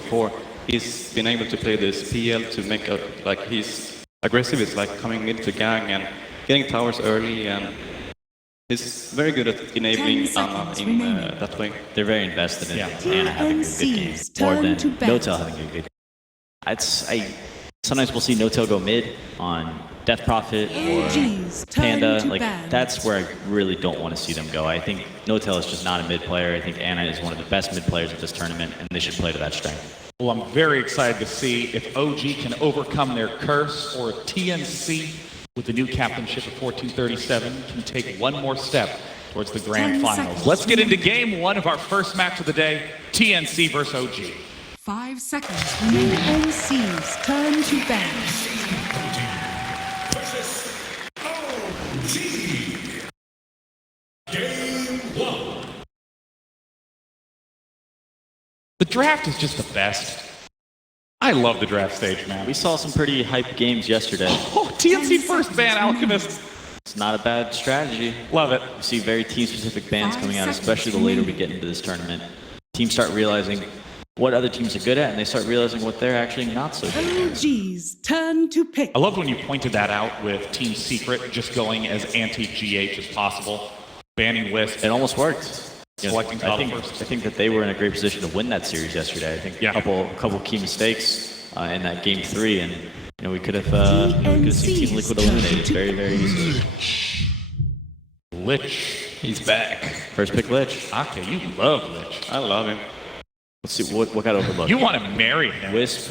before, he's been able to play this PL to make a, like he's aggressive, it's like coming mid to gang and getting towers early, and he's very good at enabling Anna in that way. They're very invested in Anna having a good game, more than Notel having a good game. Sometimes we'll see Notel go mid on Death Prophet or Panda. Like, that's where I really don't want to see them go. I think Notel is just not a mid player. I think Anna is one of the best mid players of this tournament, and they should play to that strength. Well, I'm very excited to see if OG can overcome their curse, or if TNC, with the new captainship of 4237, can take one more step towards the grand finals. Let's get into game one of our first match of the day, TNC versus OG. 5 seconds remaining. TNC's turn to ban. Game one. The draft is just the best. I love the draft stage, man. We saw some pretty hype games yesterday. Oh, TNC first ban Alchemist. It's not a bad strategy. Love it. We see very team-specific bans coming out, especially the later we get into this tournament. Teams start realizing what other teams are good at, and they start realizing what they're actually not so good at. OG's turn to pick. I loved when you pointed that out with Team Secret just going as anti-GH as possible, banning Wisp. It almost worked. Selecting I think that they were in a great position to win that series yesterday. I think a couple key mistakes in that game 3, and we could have seen Team Liquid eliminated very, very easily. Lich, he's back. First pick Lich. Okay, you love Lich. I love him. Let's see what got overlooked. You want to marry him. Wisp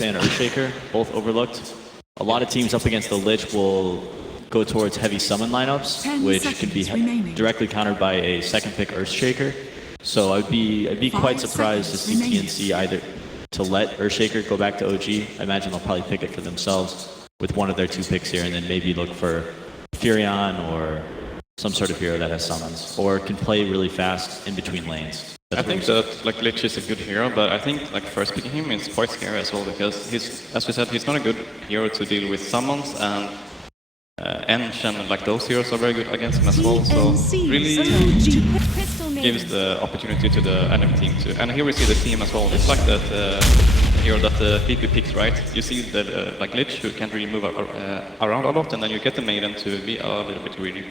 and Earthshaker, both overlooked. A lot of teams up against the Lich will go towards heavy summon lineups, which can be directly countered by a second pick Earthshaker. So I'd be quite surprised to see TNC either to let Earthshaker go back to OG. I imagine they'll probably pick it for themselves with one of their 2 picks here, and then maybe look for Furion or some sort of hero that has summons, or can play really fast in between lanes. I think that Lich is a good hero, but I think first picking him is quite scary as well, because he's, as we said, he's not a good hero to deal with summons, and Ench and those heroes are very good against him as well, so really gives the opportunity to the enemy team to. And here we see the team as well. It's like that hero that the VP picks, right? You see that Lich, who can't really move around a lot, and then you get the Maiden to be a little bit greedy.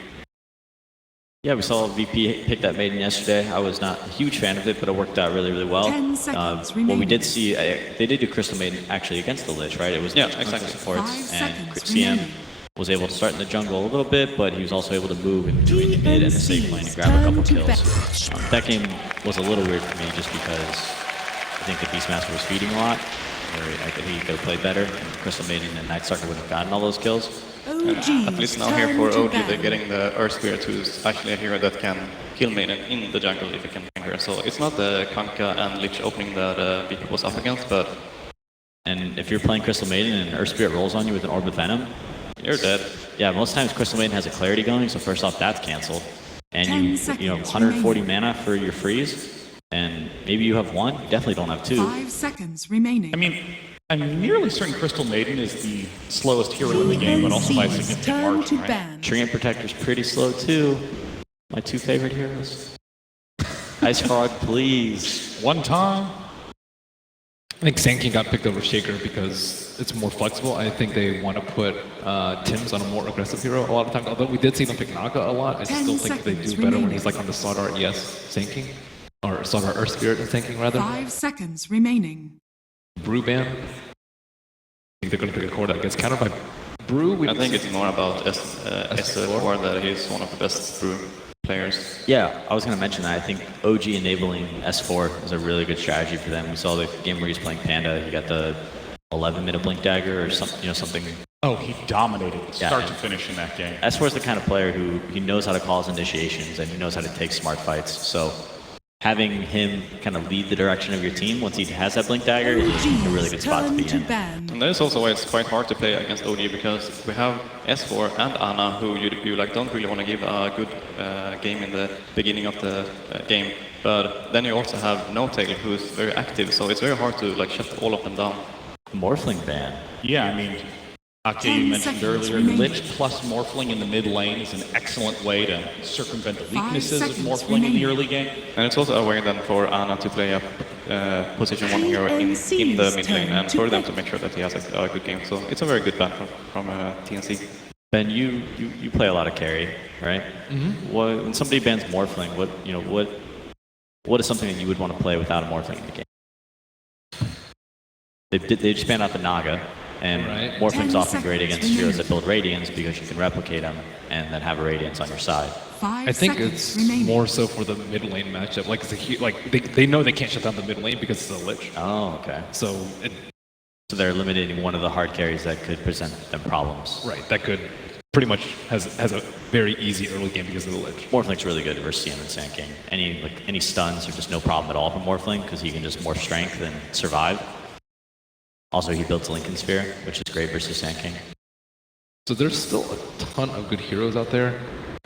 Yeah, we saw VP pick that Maiden yesterday. I was not a huge fan of it, but it worked out really, really well. What we did see, they did do Crystal Maiden actually against the Lich, right? It was exactly supports, and CM was able to start in the jungle a little bit, but he was also able to move in between the mid and the safe lane and grab a couple kills. That game was a little weird for me just because I think the Beastmaster was feeding a lot, where I think he could have played better, and Crystal Maiden and Night Stalker would have gotten all those kills. At least now here for OG, they're getting the Earth Spirit, who's actually a hero that can kill Maiden in the jungle if he can find her. So it's not the Kanka and Lich opening that VP was up against, but... And if you're playing Crystal Maiden and Earth Spirit rolls on you with an Orb of Venom, you're dead. Yeah, most times Crystal Maiden has a clarity going, so first off, that's canceled. And you 140 mana for your freeze, and maybe you have 1, you definitely don't have 2. 5 seconds remaining. I mean, I'm nearly certain Crystal Maiden is the slowest hero in the game, but also by a significant margin, right? Treant Protector's pretty slow too. My 2 favorite heroes. Ice Frog, please. One time. I think Sand King got picked over Shaker because it's more flexible. I think they want to put Tim's on a more aggressive hero a lot of times. Although we did see them pick Naga a lot, I still think they do better when he's on the Slardar Sand King. Or Slardar Earth Spirit and Sand King, rather. 5 seconds remaining. Brew ban. I think they're going to pick a core that gets countered by Brew. I think it's more about S4 that he's one of the best Brew players. Yeah, I was going to mention that. I think OG enabling S4 is a really good strategy for them. We saw the game where he's playing Panda. He got the 11-minute Blink Dagger or something. Oh, he dominated start to finish in that game. S4 is the kind of player who he knows how to call his initiations and he knows how to take smart fights. So having him kind of lead the direction of your team once he has that Blink Dagger is a really good spot to be in. And that is also why it's quite hard to play against OG, because we have S4 and Anna who you don't really want to give a good game in the beginning of the game. But then you also have Notail, who's very active, so it's very hard to shut all of them down. Morphling ban. Yeah, I mean, Okay, you mentioned earlier, Lich plus Morphling in the mid lane is an excellent way to circumvent the weaknesses of Morphling in the early game. And it's also a way then for Ana to play a position 1 hero in the mid lane and for them to make sure that he has a good game. So it's a very good ban from TNC. Ben, you play a lot of carry, right? Mm-hmm. When somebody bans Morphling, what is something that you would want to play without a Morphling in the game? They just banned out the Naga, and Morphling's often great against heroes that build Radiance because you can replicate them and then have a Radiance on your side. I think it's more so for the mid lane matchup. They know they can't shut down the mid lane because it's a Lich. Oh, okay. So they're eliminating one of the hard carries that could present them problems. Right, that could pretty much has a very easy early game because of the Lich. Morphling's really good versus CM and Sand King. Any stuns are just no problem at all for Morphling because he can just morph strength and survive. Also, he builds Lincoln Sphere, which is great versus Sand King. So there's still a ton of good heroes out there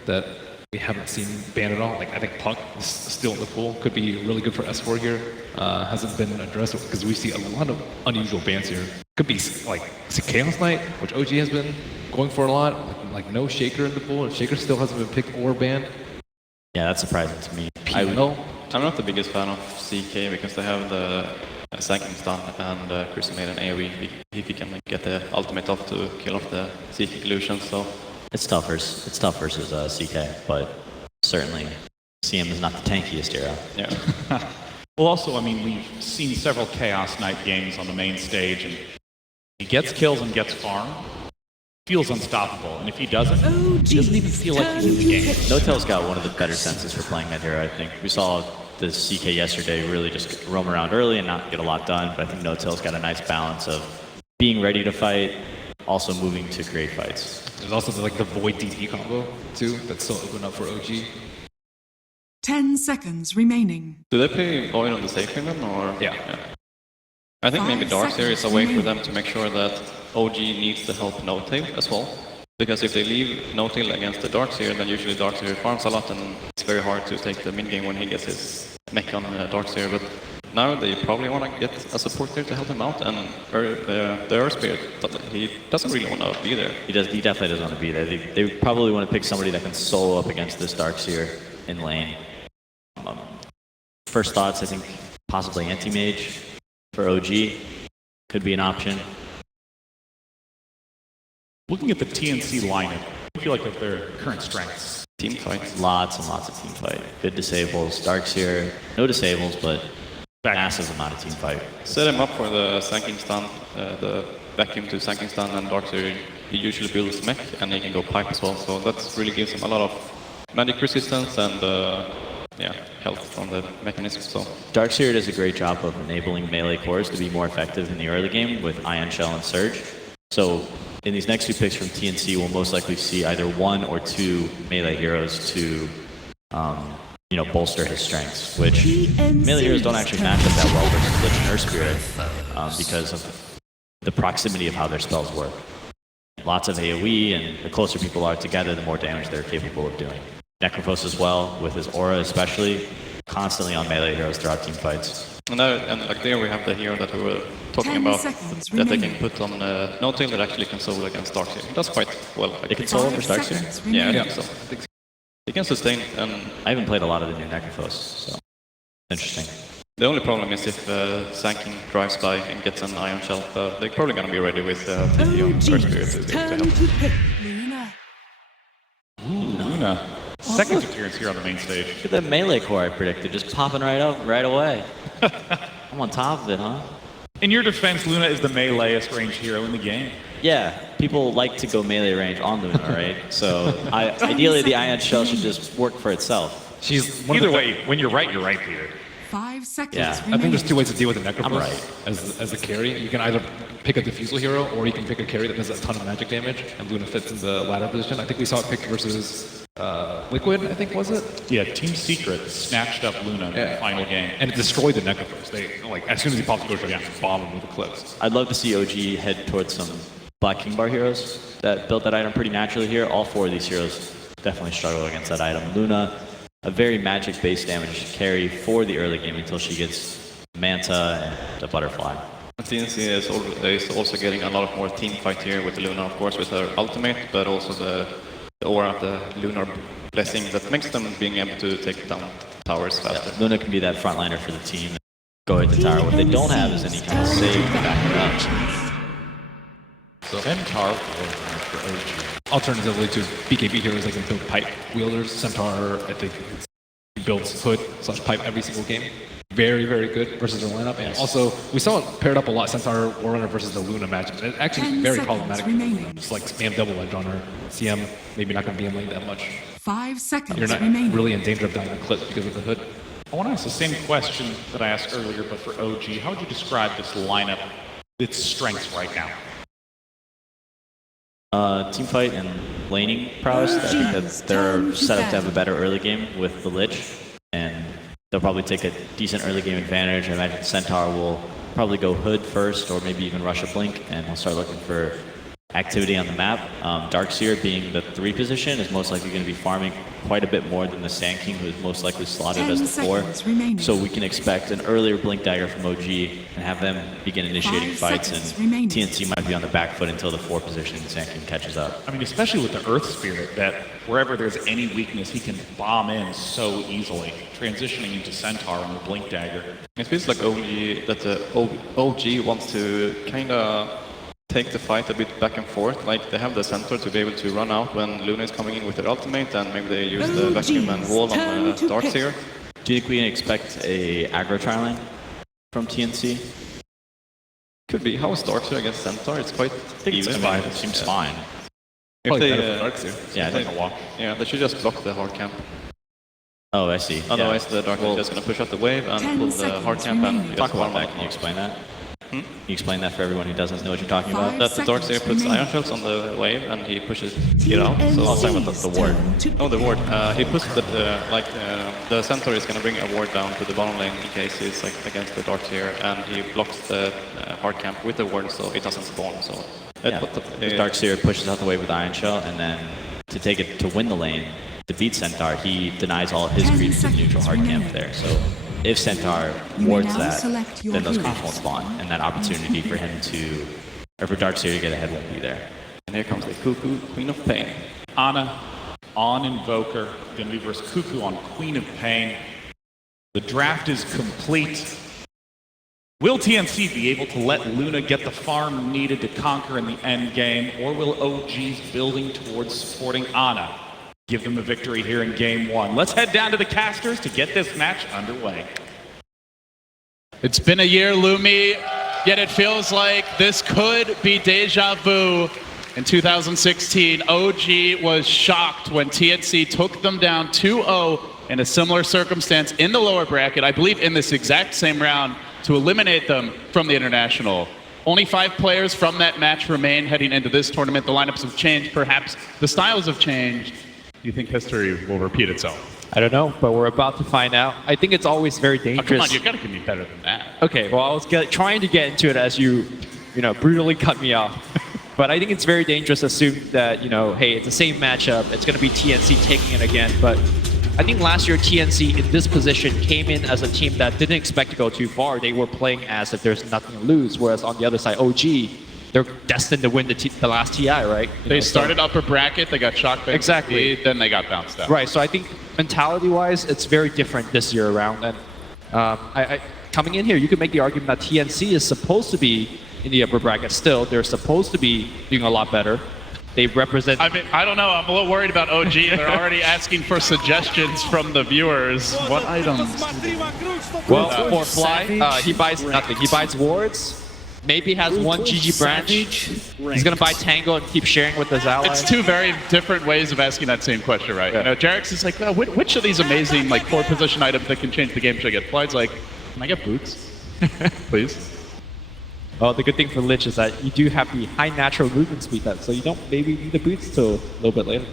that we haven't seen banned at all. Like I think Puck is still in the pool. Could be really good for S4 here. Hasn't been addressed because we see a lot of unusual bans here. Could be like Chaos Knight, which OG has been going for a lot. Like no Shaker in the pool. And Shaker still hasn't been picked or banned. Yeah, that's surprising to me. I'm not the biggest fan of CK because they have the Sanking Stun and Crystal Maiden AoE if you can get the ultimate off to kill off the CK illusion. So it's tough versus CK, but certainly CM is not the tankiest hero. Yeah. Well, also, I mean, we've seen several Chaos Knight games on the main stage, and he gets kills and gets farm. Feels unstoppable, and if he doesn't, he doesn't even feel like he's in the game. No-Tail's got one of the better senses for playing that hero, I think. We saw the CK yesterday really just roam around early and not get a lot done, but I think No-Tail's got a nice balance of being ready to fight, also moving to create fights. There's also the Void DD combo, too, that's still open up for OG. 10 seconds remaining. Do they play Void on the safe then, or? Yeah. I think maybe Darkseer is a way for them to make sure that OG needs to help No-Tail as well. Because if they leave No-Tail against the Darkseer, then usually Darkseer farms a lot and it's very hard to take the mid-game when he gets his mech on Darkseer. But now they probably want to get a support there to help him out, and the Earth Spirit, he doesn't really want to be there. He definitely doesn't want to be there. They probably want to pick somebody that can solo up against this Darkseer in lane. First thoughts, I think possibly Anti-Mage for OG could be an option. Looking at the TNC lineup, I feel like their current strengths. Team fight. Lots and lots of team fight. Good disables. Darkseer, no disables, but massive amount of team fight. Set him up for the Sanking Stun, the vacuum to Sanking Stun, and Darkseer, he usually builds mech, and he can go pipe as well, so that really gives him a lot of magic resistance and health from the mechanism. So Darkseer does a great job of enabling melee cores to be more effective in the early game with Ion Shell and Surge. So in these next two picks from TNC, we'll most likely see either one or two melee heroes to, bolster his strengths, which melee heroes don't actually match up that well versus Lich and Earth Spirit because of the proximity of how their spells work. Lots of AoE, and the closer people are together, the more damage they're capable of doing. Necrophos as well, with his aura especially, constantly on melee heroes throughout team fights. And like there we have the hero that we were talking about, that they can put on No-Tail that actually can solo against Darkseer. That's quite well. They can solo for Darkseer? Yeah, I think so. They can sustain, and I haven't played a lot of the new Necrophos, so interesting. The only problem is if Sanking drives by and gets an Ion Shell, they're probably going to be ready with TP on Earth Spirit to help. Luna. Second appearance here on the main stage. Look at that melee core I predicted, just popping right up right away. I'm on top of it, huh? In your defense, Luna is the meleeest range hero in the game. Yeah, people like to go melee range on Luna, right? So ideally the Ion Shell should just work for itself. She's Either way, when you're right, Peter. 5 seconds. Yeah. I think there's two ways to deal with the Necrophos. I'm right. As a carry. You can either pick a Diffusal hero, or you can pick a carry that does a ton of magic damage, and Luna fits in the latter position. I think we saw it picked versus Liquid, I think, was it? Yeah, Team Secret snatched up Luna in the final game. And it destroyed the Necrophos. They, as soon as he popped the Ghost, just bomb him with Eclipse. I'd love to see OG head towards some Black King Bar heroes that built that item pretty naturally here. All four of these heroes definitely struggle against that item. Luna, a very magic-based damage carry for the early game until she gets Manta and the Butterfly. TNC is also getting a lot more team fight here with Luna, of course, with her ultimate, but also the aura, the lunar blessing that makes them being able to take down towers faster. Yeah, Luna can be that frontliner for the team. Go hit the tower. What they don't have is any kind of save to back it up. So Centaur for OG. Alternatively to BKB heroes, they can build pipe wielders. Centaur, I think, builds hood / pipe every single game. Very, very good versus their lineup. And also, we saw it paired up a lot, Centaur Warrunner versus the Luna match. It actually is very problematic. Just like spam double edge on her. CM maybe not going to be in lane that much. 5 seconds You're not remaining. really in danger of dying a clip because of the hood. I want to ask the same question that I asked earlier, but for OG. How would you describe this lineup, its strengths right now? Team fight and laning prowess. I think that they're set up to have a better early game with the Lich, and they'll probably take a decent early game advantage. I imagine Centaur will probably go hood first, or maybe even rush a blink, and we'll start looking for activity on the map. Darkseer, being the 3 position, is most likely going to be farming quite a bit more than the Sand King, who is most likely slotted as the 4. So we can expect an earlier blink dagger from OG and have them begin initiating fights, and TNC might be on the back foot until the 4 position and Sand King catches up. I mean, especially with the Earth Spirit, that wherever there's any weakness, he can bomb in so easily, transitioning into Centaur and the blink dagger. It feels like OG wants to kind of take the fight a bit back and forth. Like they have the center to be able to run out when Luna is coming in with her ultimate, and maybe they use the vacuum and wall on Darkseer. Do you think we can expect a aggro tri-lane from TNC? Could be. How is Darkseer against Centaur? It's quite even. It seems fine. If they, Yeah, I think yeah, they should just block the hard camp. Oh, I see. Otherwise, the Dark is just going to push out the wave and pull the hard camp and Talk about that. Can you explain that? Can you explain that for everyone who doesn't know what you're talking about? That the Darkseer puts iron shells on the wave and he pushes it out. So I'll talk about the ward. Oh, the ward. He puts the the Centaur is going to bring a ward down to the bottom lane in case he's like against the Darkseer, and he blocks the hard camp with the ward so it doesn't spawn. So the Darkseer pushes out the wave with iron shell, and then to take it to win the lane, to beat Centaur, he denies all of his creeps to the neutral hard camp there. So if Centaur wards that, then those creeps won't spawn, and that opportunity for him to, or for Darkseer to get ahead won't be there. And here comes the Cuckoo, Queen of Pain. Ana on Invoker, going to be versus Cuckoo on Queen of Pain. The draft is complete. Will TNC be able to let Luna get the farm needed to conquer in the end game, or will OG's building towards supporting Ana give them a victory here in game 1? Let's head down to the casters to get this match underway. It's been a year, Lumi, yet it feels like this could be deja vu. In 2016, OG was shocked when TNC took them down 2-0 in a similar circumstance in the lower bracket, I believe in this exact same round, to eliminate them from the International. Only 5 players from that match remain heading into this tournament. The lineups have changed, perhaps the styles have changed. Do you think history will repeat itself? I don't know, but we're about to find out. I think it's always very dangerous. Oh, come on, you gotta give me better than that. Okay, well, I was trying to get into it as you brutally cut me off. But I think it's very dangerous to assume that, hey, it's the same matchup. It's going to be TNC taking it again. But I think last year TNC in this position came in as a team that didn't expect to go too far. They were playing as if there's nothing to lose. Whereas on the other side, OG, they're destined to win the last TI, right? They started upper bracket, they got shocked by exactly. then they got bounced out. Right, so I think mentality-wise, it's very different this year around. And coming in here, you could make the argument that TNC is supposed to be in the upper bracket still. They're supposed to be doing a lot better. They represent... I mean, I don't know. I'm a little worried about OG. They're already asking for suggestions from the viewers. What items? Well, for Fly, he buys nothing. He buys wards. Maybe has one GG branch. He's going to buy Tango and keep sharing with his allies. It's 2 very different ways of asking that same question, right? Yeah. Jarex is like, well, which of these amazing core position items that can change the game should I get? Fly's like, can I get boots? Please. Well, the good thing for Lich is that you do have the high natural movement speed, so you don't maybe need the boots till a little bit later.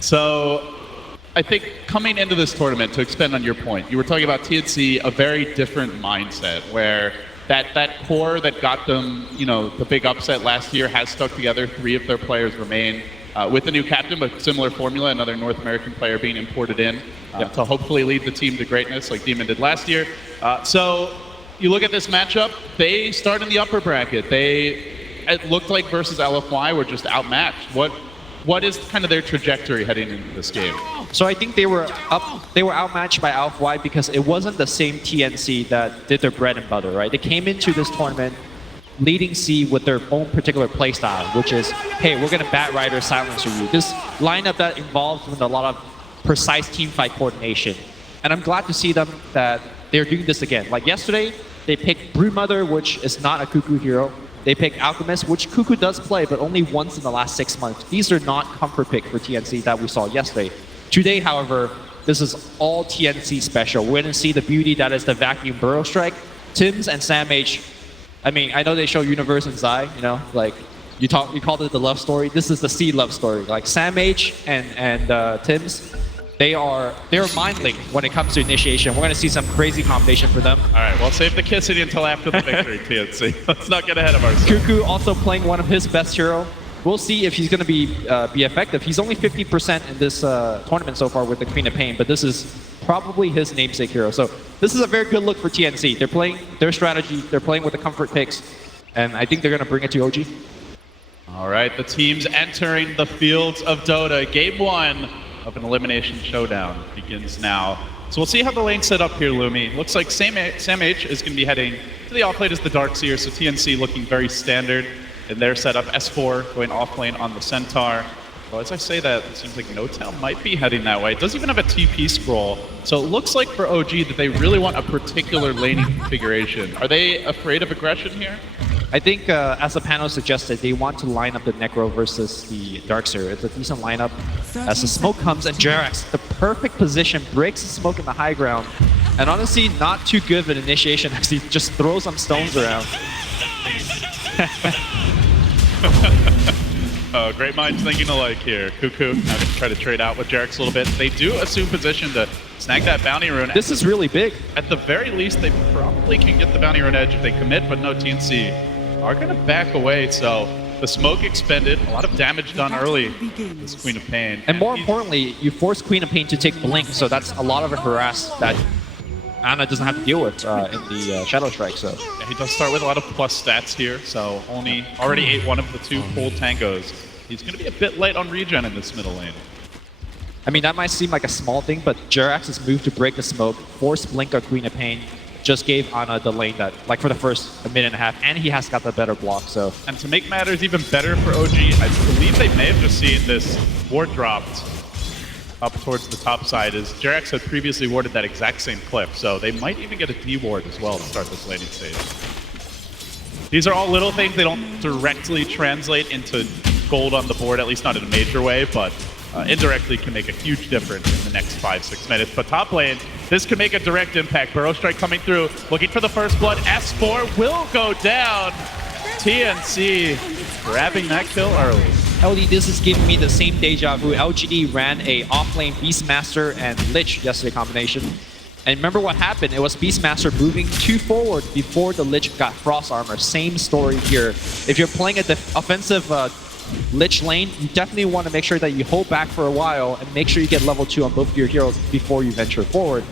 So, I think coming into this tournament, to expand on your point, you were talking about TNC, a very different mindset, where that core that got them, the big upset last year has stuck together. 3 of their players remain with a new captain, but similar formula, another North American player being imported in to hopefully lead the team to greatness like Demon did last year. So, you look at this matchup, they start in the upper bracket. It looked like versus LFY were just outmatched. What is kind of their trajectory heading into this game? So I think they were outmatched by LFY because it wasn't the same TNC that did their bread and butter, right? They came into this tournament leading C with their own particular playstyle, which is, hey, we're going to Bat Rider Silencer you. This lineup that involves with a lot of precise team fight coordination. And I'm glad to see them that they're doing this again. Like yesterday, they picked Broodmother, which is not a Cuckoo hero. They picked Alchemist, which Cuckoo does play, but only once in the last 6 months. These are not comfort picks for TNC that we saw yesterday. Today, however, this is all TNC special. We're going to see the beauty that is the Vacuum Burrow Strike. Tims and Sam H. I mean, I know they show Universe and Zai, you know, like you called it the love story. This is the C love story. Like Sam H and Tims, they're mind linked when it comes to initiation. We're going to see some crazy combination for them. All right, well, save the kissing until after the victory, TNC. Let's not get ahead of ourselves. Cuckoo also playing one of his best hero. We'll see if he's going to be effective. He's only 50% in this tournament so far with the Queen of Pain, but this is probably his namesake hero. So this is a very good look for TNC. They're playing their strategy. They're playing with the comfort picks, and I think they're going to bring it to OG. All right, the teams entering the fields of Dota. Game 1 of an elimination showdown begins now. So we'll see how the lane's set up here, Lumi. Looks like Sam H is going to be heading to the off lane as the Darkseer, so TNC looking very standard in their setup. S4 going off lane on the Centaur. Well, as I say that, it seems like NoTail might be heading that way. It doesn't even have a TP scroll. So it looks like for OG that they really want a particular laning configuration. Are they afraid of aggression here? I think, as the panel suggested, they want to line up the Necro versus the Darkseer. It's a decent lineup. As the smoke comes, and Jerax, the perfect position, breaks the smoke in the high ground. And honestly, not too good of an initiation, actually just throw some stones around. Great minds thinking alike here. Cuckoo now going to try to trade out with Jerax a little bit. They do assume position to snag that bounty rune. This is really big. At the very least, they probably can get the bounty rune edge if they commit, but no, TNC are going to back away. So the smoke expended, a lot of damage done early. This Queen of Pain. And more importantly, you force Queen of Pain to take Blink, so that's a lot of a harass that Ana doesn't have to deal with in the Shadow Strike. So yeah, he does start with a lot of plus stats here, so already ate one of the 2 full tangos. He's going to be a bit light on regen in this middle lane. I mean, that might seem like a small thing, but Jerax's move to break the smoke, force Blink or Queen of Pain, just gave Ana the lane that, like for the first minute and a half, and he has got the better block, so. And to make matters even better for OG, I believe they may have just seen this ward dropped up towards the top side, as Jerax had previously warded that exact same clip, so they might even get a D-ward as well to start this laning stage. These are all little things. They don't directly translate into gold on the board, at least not in a major way, but indirectly can make a huge difference in the next 5-6 minutes. But top lane, this could make a direct impact. Burrow Strike coming through, looking for the first blood. S4 will go down. TNC grabbing that kill early. LD, this is giving me the same deja vu. LGD ran a offlane Beastmaster and Lich yesterday combination. And remember what happened? It was Beastmaster moving too forward before the Lich got Frost Armor. Same story here. If you're playing at the offensive Lich lane, you definitely want to make sure that you hold back for a while and make sure you get level 2 on both of your heroes before you venture forward.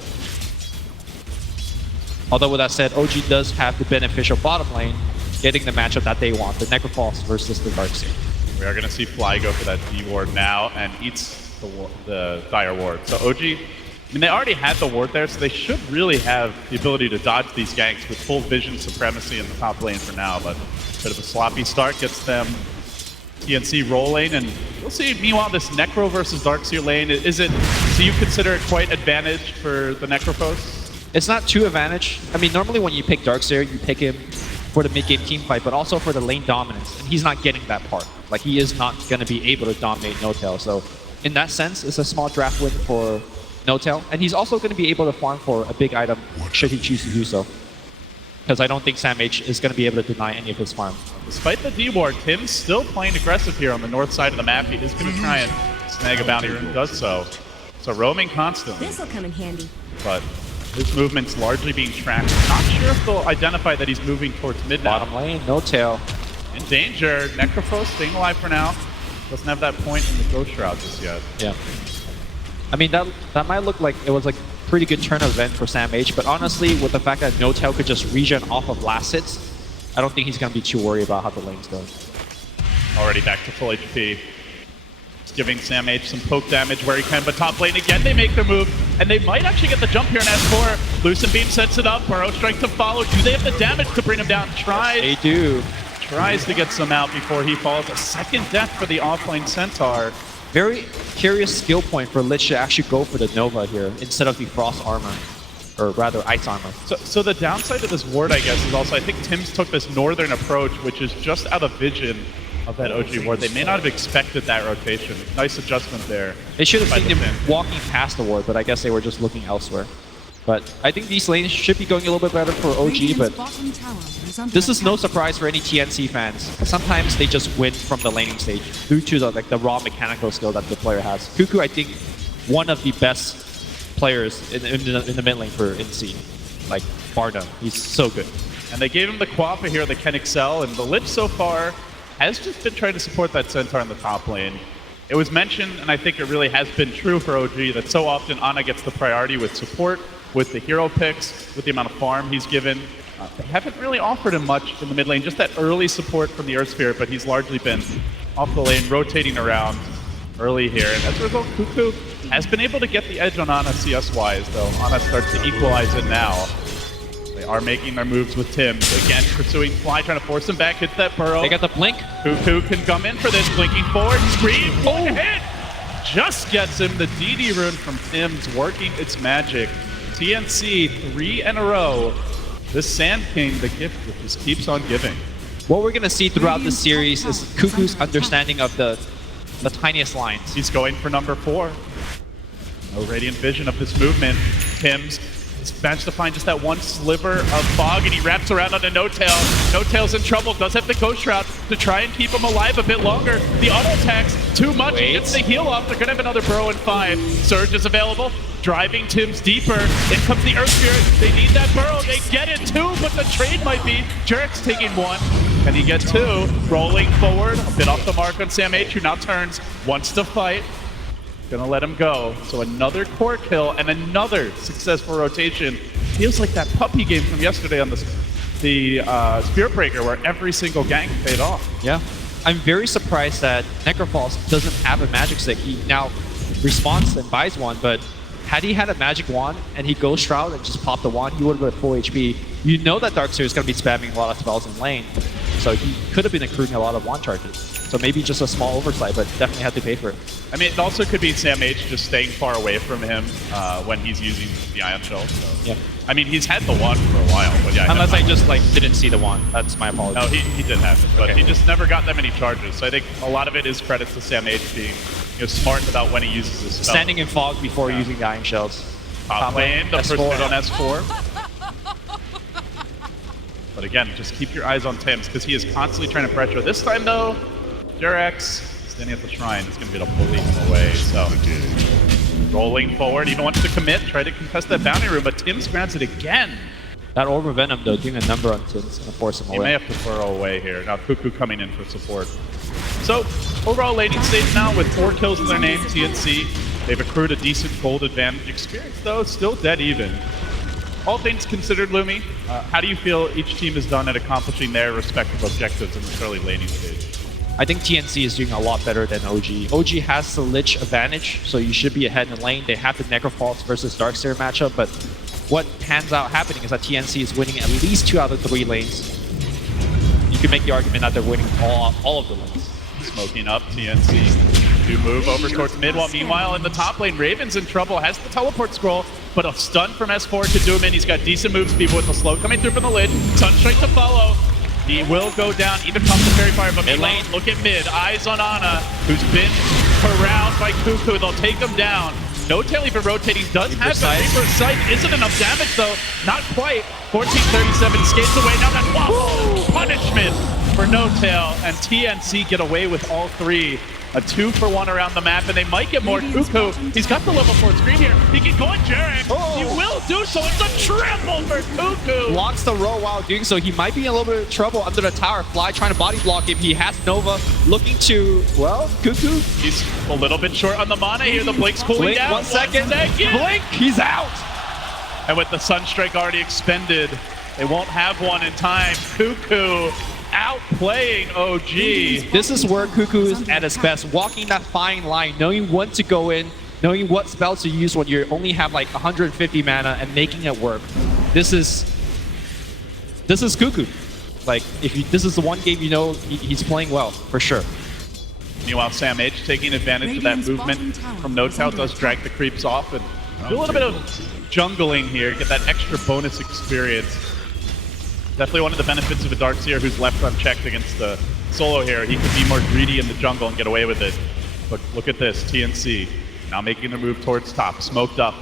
Although with that said, OG does have the beneficial bottom lane, getting the matchup that they want, the Necrophos versus the Darkseer. We are going to see Fly go for that D-ward now and eats the Dire Ward. So OG, I mean, they already had the ward there, so they should really have the ability to dodge these ganks with full vision supremacy in the top lane for now, but a bit of a sloppy start gets them TNC rolling, and we'll see. Meanwhile, this Necro versus Darkseer lane, is it, so you consider it quite advantage for the Necrophos? It's not too advantage. I mean, normally when you pick Darkseer, you pick him for the mid-game team fight, but also for the lane dominance, and he's not getting that part. Like, he is not going to be able to dominate NoTail, so in that sense, it's a small draft win for NoTail, and he's also going to be able to farm for a big item should he choose to do so. Because I don't think Sam H is going to be able to deny any of his farm. Despite the D-ward, Tim's still playing aggressive here on the north side of the map. He is going to try and snag a bounty rune, does so. So roaming constantly. This'll come in handy. But his movement's largely being tracked. Not sure if they'll identify that he's moving towards mid now. Bottom lane, NoTail. In danger. Necrophos staying alive for now. Doesn't have that point in the Ghost Shroud just yet. Yeah. I mean, that might look like it was like pretty good turn of event for Sam H. But honestly, with the fact that NoTail could just regen off of last hits, I don't think he's going to be too worried about how the lanes go. Already back to full HP. Just giving Sam H some poke damage where he can, but top lane again, they make their move, and they might actually get the jump here in S4. Lucent Beam sets it up, Burrow Strike to follow. Do they have the damage to bring him down? Tries. They do. Tries to get some out before he falls. A second death for the offlane Centaur. Very curious skill point for Lich to actually go for the Nova here instead of the Frost Armor, or rather Ice Armor. So the downside of this ward, I guess, is also I think Tim's took this northern approach, which is just out of vision of that OG ward. They may not have expected that rotation. Nice adjustment there. They should have seen him walking past the ward, but I guess they were just looking elsewhere. But I think these lanes should be going a little bit better for OG, but this is no surprise for any TNC fans. Sometimes they just win from the laning stage due to the raw mechanical skill that the player has. Cuckoo, I think, one of the best players in the mid lane for NC. Like, bar none. He's so good. And they gave him the Quappa here that can excel, and the Lich so far has just been trying to support that Centaur in the top lane. It was mentioned, and I think it really has been true for OG, that so often Ana gets the priority with support, with the hero picks, with the amount of farm he's given. They haven't really offered him much in the mid lane, just that early support from the Earth Spirit, but he's largely been off the lane, rotating around early here. And as a result, Cuckoo has been able to get the edge on Ana CS-wise, though Ana starts to equalize it now. They are making their moves with Tim. Again, pursuing Fly, trying to force him back, hits that burrow. They got the blink. Cuckoo can come in for this, blinking forward, scream, one hit! Just gets him. The DD rune from Tim's working its magic. TNC 3 in a row. This Sand King, the gift that just keeps on giving. What we're going to see throughout this series is Cuckoo's understanding of the tiniest lines. He's going for number 4. No radiant vision of this movement. Tim's managed to find just that one sliver of fog, and he wraps around on a NoTail. NoTail's in trouble, does have the Ghost Shroud to try and keep him alive a bit longer. The auto attacks too much, he gets the heal off. They're gonna have another burrow in 5. Surge is available, driving Tim's deeper. In comes the Earth Spirit, they need that burrow, they get it too, but the trade might be. Jarek's taking 1, can he get 2? Rolling forward, a bit off the mark on Sam H, who now turns, wants to fight. Gonna let him go. So another core kill and another successful rotation. Feels like that puppy game from yesterday on the Spirit Breaker, where every single gank paid off. Yeah. I'm very surprised that Necrophos doesn't have a magic stick. He now responds and buys one, but had he had a magic wand and he Ghost Shroud and just popped the wand, he would have been at full HP. You know that Darkseer is going to be spamming a lot of spells in lane, so he could have been accruing a lot of wand charges. So maybe just a small oversight, but definitely had to pay for it. I mean, it also could be Sam H just staying far away from him when he's using the Ion Shell. So. Yeah. I mean, he's had the wand for a while, but yeah. Unless I just didn't see the wand. That's my apology. No, he did have it, but okay. he just never got that many charges. So I think a lot of it is credit to Sam H being smart about when he uses his spell. Standing in fog before using the Iron Shells. Top lane, the pursuit S4. on S4. But again, just keep your eyes on Tim's, because he is constantly trying to pressure. This time, though, Jarex standing at the shrine is going to be able to bully him away. So rolling forward, even wants to commit, try to contest that bounty room, but Tim's grabs it again. That Orb of Venom, though, doing a number on Tim's and force him away. He may have to burrow away here. Now Cuckoo coming in for support. So overall laning stage now with 4 kills in their name, TNC. They've accrued a decent gold advantage. Experience, though, still dead even. All things considered, Lumi, how do you feel each team has done at accomplishing their respective objectives in this early laning stage? I think TNC is doing a lot better than OG. OG has the Lich advantage, so you should be ahead in the lane. They have the Necrophos versus Darkseer matchup, but what hands out happening is that TNC is winning at least 2 out of 3 lanes. You can make the argument that they're winning all of the lanes. Smoking up, TNC do move over towards mid, while meanwhile in the top lane, Raven's in trouble, has the teleport scroll, but a stun from S4 could do him in. He's got decent move speed with the slow coming through from the lid. Sunstrike to follow. He will go down, even pump the fairy fire, but mid lane, look at mid. Eyes on Ana, who's been corralled by Cuckoo. They'll take him down. NoTail even rotating, does have the Reaper's Sight. Isn't enough damage though, not quite. 1437 skates away, now that punishment for NoTail, and TNC get away with all 3. A 2-for-1 around the map, and they might get more. Cuckoo, he's got the level 4 screen here. He can go on Jarek. He will do so. It's a triple for Cuckoo. Blocks the row while doing so. He might be in a little bit of trouble under the tower. Fly trying to body block him. He has Nova looking to, well, Cuckoo. He's a little bit short on the mana here. The Blink's cooling Blink, down. 1 second. Blink, he's out. And with the Sunstrike already expended, they won't have one in time. Cuckoo outplaying OG. This is where Cuckoo is at his best, walking that fine line, knowing when to go in, knowing what spells to use when you only have like 150 mana and making it work. This is Cuckoo. Like, this is the one game you know he's playing well, for sure. Meanwhile, Sam H taking advantage of that movement from NoTel does drag the creeps off and do a little bit of jungling here, get that extra bonus experience. Definitely one of the benefits of a Darkseer who's left unchecked against the solo here. He could be more greedy in the jungle and get away with it. But look at this, TNC now making their move towards top, smoked up.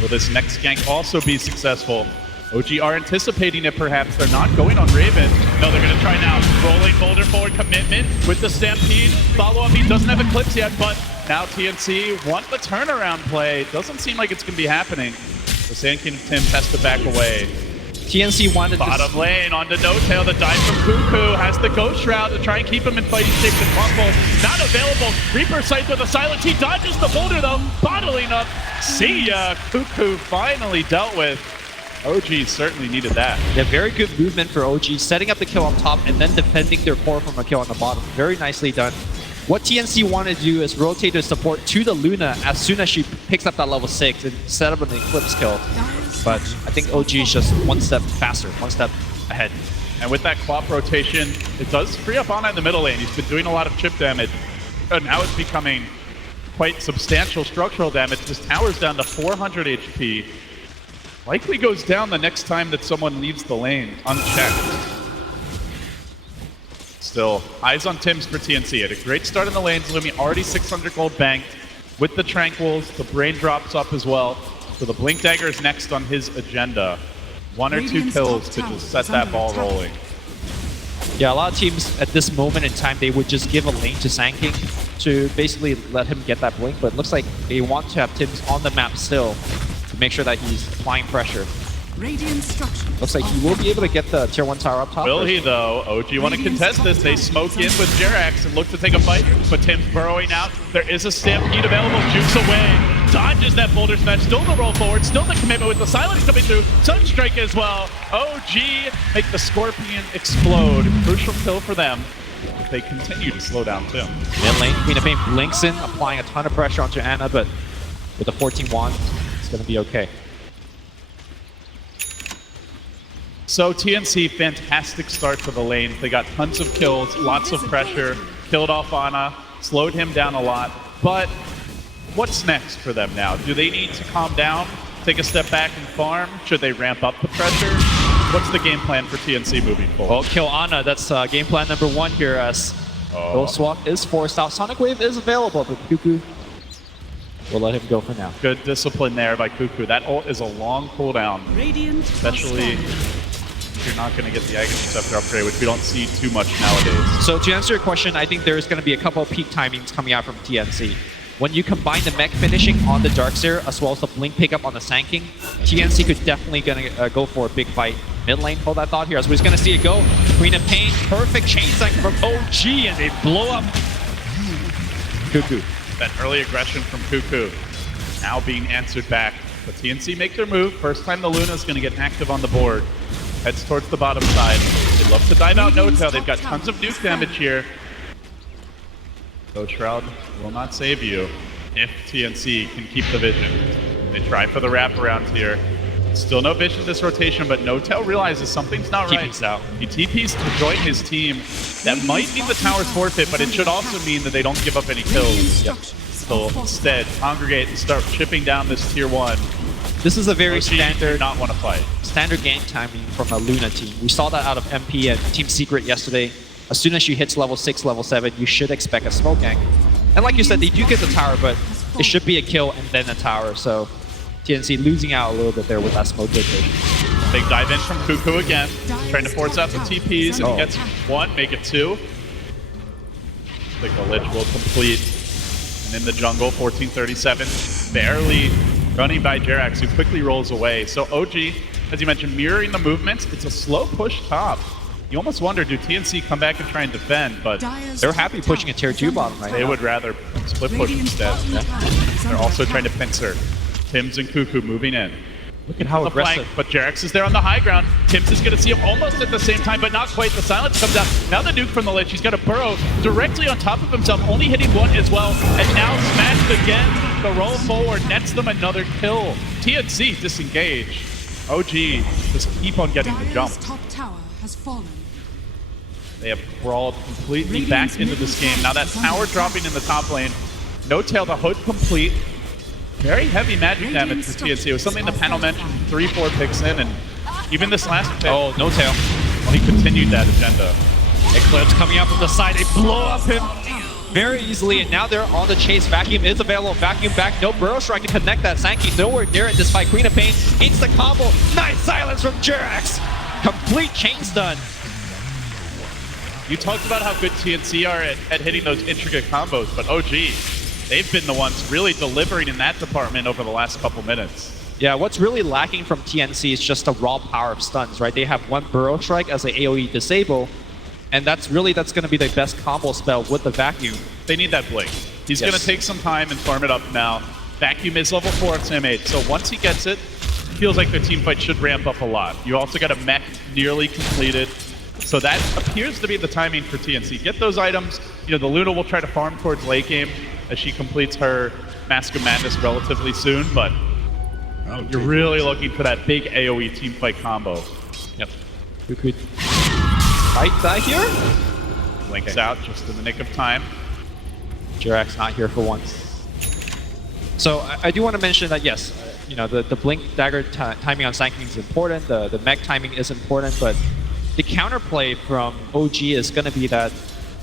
Will this next gank also be successful? OG are anticipating it perhaps. They're not going on Raven. No, they're going to try now. Rolling Boulder forward commitment with the Stampede. Follow-up, he doesn't have Eclipse yet, but now TNC want the turnaround play. Doesn't seem like it's going to be happening. The Sand King of Tims has to back away. TNC wanted Bottom lane onto NoTel. The dive from Cuckoo has the Ghost Shroud to try and keep him in fighting shape and fumble. Not available. Reaper Sight with a silence. He dodges the boulder though. Bottling up. See ya. Cuckoo finally dealt with. OG certainly needed that. Yeah, very good movement for OG, setting up the kill on top and then defending their core from a kill on the bottom. Very nicely done. What TNC wanted to do is rotate their support to the Luna as soon as she picks up that level 6 and set up an Eclipse kill. But I think OG is just one step faster, one step ahead. And with that Clop rotation, it does free up Ana in the middle lane. He's been doing a lot of chip damage. And now it's becoming quite substantial structural damage. This tower's down to 400 HP. Likely goes down the next time that someone leaves the lane unchecked. Still, eyes on Tims for TNC. Had a great start in the lanes. Lumi already 600 gold banked. With the Tranquils, the brain drops up as well. So the Blink Dagger is next on his agenda. 1 or 2 kills to just set that ball rolling. Yeah, a lot of teams at this moment in time, they would just give a lane to Sand King to basically let him get that blink, but it looks like they want to have Tims on the map still to make sure that he's applying pressure. Looks like he will be able to get the tier 1 tower up top. Will he though? OG want to contest this. They smoke in with Jerax and look to take a fight, but Tim's burrowing out. There is a Stampede available, jukes away, dodges that boulder smash, still the roll forward, still the commitment with the silence coming through, Sunstrike as well. OG make the Scorpion explode. Crucial kill for them. They continue to slow down Tim. Mid lane, Queen of Pain blinks in, applying a ton of pressure onto Ana, but with the 14 wand, it's going to be okay. So TNC, fantastic start to the lane. They got tons of kills, lots of pressure, killed off Ana, slowed him down a lot. But what's next for them now? Do they need to calm down, take a step back and farm? Should they ramp up the pressure? What's the game plan for TNC moving forward? Well, kill Ana, that's game plan number 1 here as Ghost Walk is forced out. Sonic Wave is available, but Cuckoo will let him go for now. Good discipline there by Cuckoo. That ult is a long cooldown, especially if you're not going to get the Agony Scepter upgrade, which we don't see too much nowadays. So to answer your question, I think there's going to be a couple of peak timings coming out from TNC. When you combine the mech finishing on the Darkseer as well as the blink pickup on the Sand King, TNC could definitely gonna go for a big fight. Mid lane, hold that thought here as we're just going to see it go. Queen of Pain, perfect chain cycle from OG, and they blow up Cuckoo. That early aggression from Cuckoo now being answered back. But TNC make their move. First time the Luna's going to get active on the board. Heads towards the bottom side. They love to dive out NoTel. They've got tons of nuke damage here. Ghost Shroud will not save you if TNC can keep the vision. They try for the wraparound here. Still no vision this rotation, but NoTel realizes something's not right. TP's out. He TP's to join his team. That might mean the tower's forfeit, but it should also mean that they don't give up any kills. They'll instead congregate and start chipping down this tier 1. This is a very OG standard do not want to fight. Standard gank timing from a Luna team. We saw that out of MP and Team Secret yesterday. As soon as she hits level 6, level 7, you should expect a smoke gank. And like you said, they do get the tower, but it should be a kill and then a tower. So TNC losing out a little bit there with that smoke rotation. Big dive in from Cuckoo again, trying to force out the TPs. If he gets 1, make it 2. I think the Lich will complete. And in the jungle, 1437, barely running by Jerax, who quickly rolls away. So OG, as you mentioned, mirroring the movements. It's a slow push top. You almost wonder, do TNC come back and try and defend? But they're happy pushing a tier 2 bottom right now. They would rather split push instead. Yeah. They're also trying to pincer. Tims and Cuckoo moving in. Look at how on the aggressive. flank, but Jarex is there on the high ground. Tims is going to see him almost at the same time, but not quite. The silence comes out. Now the nuke from the ledge. He's got a burrow directly on top of himself, only hitting one as well. And now smashed again. The roll forward nets them another kill. TNC disengage. OG just keep on getting the jump. Dire's top tower has fallen. They have crawled completely back into this game. Now that tower dropping in the top lane. No tail, the hood complete. Very heavy magic damage for TNC. It was something the panel mentioned 3-4 picks in, and even this last pick. Oh, no tail. Well, he continued that agenda. Eclipse coming out from the side. They blow up him very easily, and now they're on the chase. Vacuum is available. Vacuum back. No Burrow Strike to connect that. Sankey nowhere near it despite Queen of Pain. Eats the combo. Nice silence from Jerax. Complete chain stun. You talked about how good TNC are at hitting those intricate combos, but OG, they've been the ones really delivering in that department over the last couple minutes. Yeah, what's really lacking from TNC is just the raw power of stuns, right? They have one Burrow Strike as an AoE disable, and that's going to be the best combo spell with the Vacuum. They need that blink. He's going to take some time and farm it up now. Vacuum is level 4 at Sam8, so once he gets it, feels like their team fight should ramp up a lot. You also got a mech nearly completed. So that appears to be the timing for TNC. Get those items. You know, the Luna will try to farm towards late game as she completes her Mask of Madness relatively soon, but you're really looking for that big AoE team fight combo. Yep. We could fight that here. Links out just in the nick of time. Jerax not here for once. So I do want to mention that yes, you know, the blink dagger timing on Sanking is important. The mech timing is important, but the counterplay from OG is going to be that